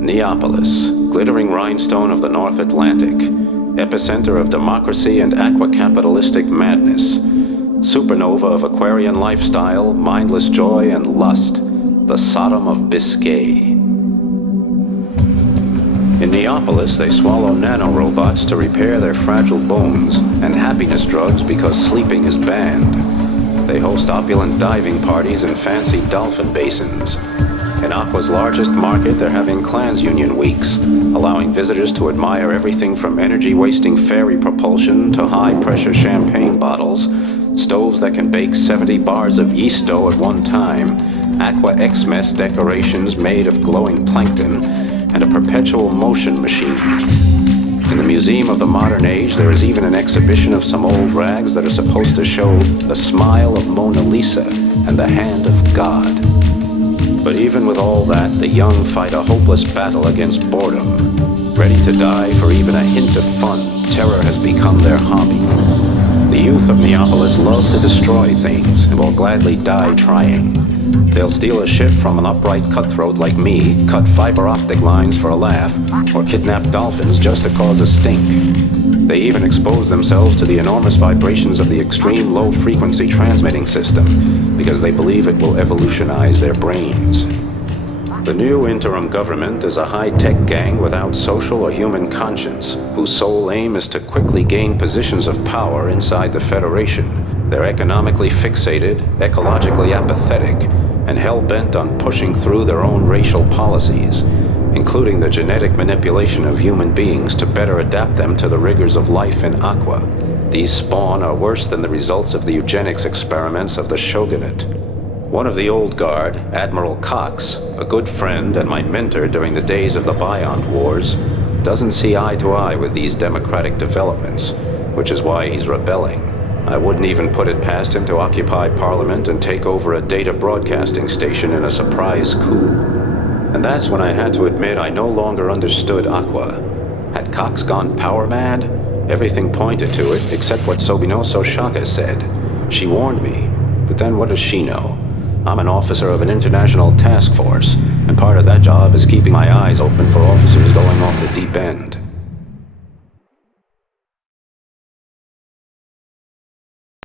Neopolis, glittering rhinestone of the North Atlantic, epicenter of democracy and aqua-capitalistic madness, supernova of Aquarian lifestyle, mindless joy and lust, the Sodom of Biscay. In Neopolis, they swallow nanorobots to repair their fragile bones, and happiness drugs because sleeping is banned. They host opulent diving parties in fancy dolphin basins. In Aqua's largest market, they're having Clans Union weeks, allowing visitors to admire everything from energy-wasting ferry propulsion to high-pressure champagne bottles, stoves that can bake 70 bars of yeast dough at one time, Aqua X-Mess decorations made of glowing plankton, and a perpetual motion machine. In the Museum of the Modern Age, there is even an exhibition of some old rags that are supposed to show the smile of Mona Lisa and the hand of God. But even with all that, the young fight a hopeless battle against boredom. Ready to die for even a hint of fun, terror has become their hobby. The youth of Neopolis love to destroy things and will gladly die trying. They'll steal a ship from an upright cutthroat like me, cut fiber optic lines for a laugh, or kidnap dolphins just to cause a stink. They even expose themselves to the enormous vibrations of the extreme low-frequency transmitting system because they believe it will evolutionize their brains. The new interim government is a high-tech gang without social or human conscience, whose sole aim is to quickly gain positions of power inside the Federation. They're economically fixated, ecologically apathetic, and hell-bent on pushing through their own racial policies, including the genetic manipulation of human beings to better adapt them to the rigors of life in Aqua. These spawn are worse than the results of the eugenics experiments of the shogunate. One of the old guard, Admiral Cox, a good friend and my mentor during the days of the Biont Wars, doesn't see eye to eye with these democratic developments, which is why he's rebelling. I wouldn't even put it past him to occupy Parliament and take over a data broadcasting station in a surprise coup. And that's when I had to admit I no longer understood Aqua. Had Cox gone power mad? Everything pointed to it, except what Sobinoso Shaka said. She warned me, but then what does she know? I'm an officer of an international task force, and part of that job is keeping my eyes open for officers going off the deep end.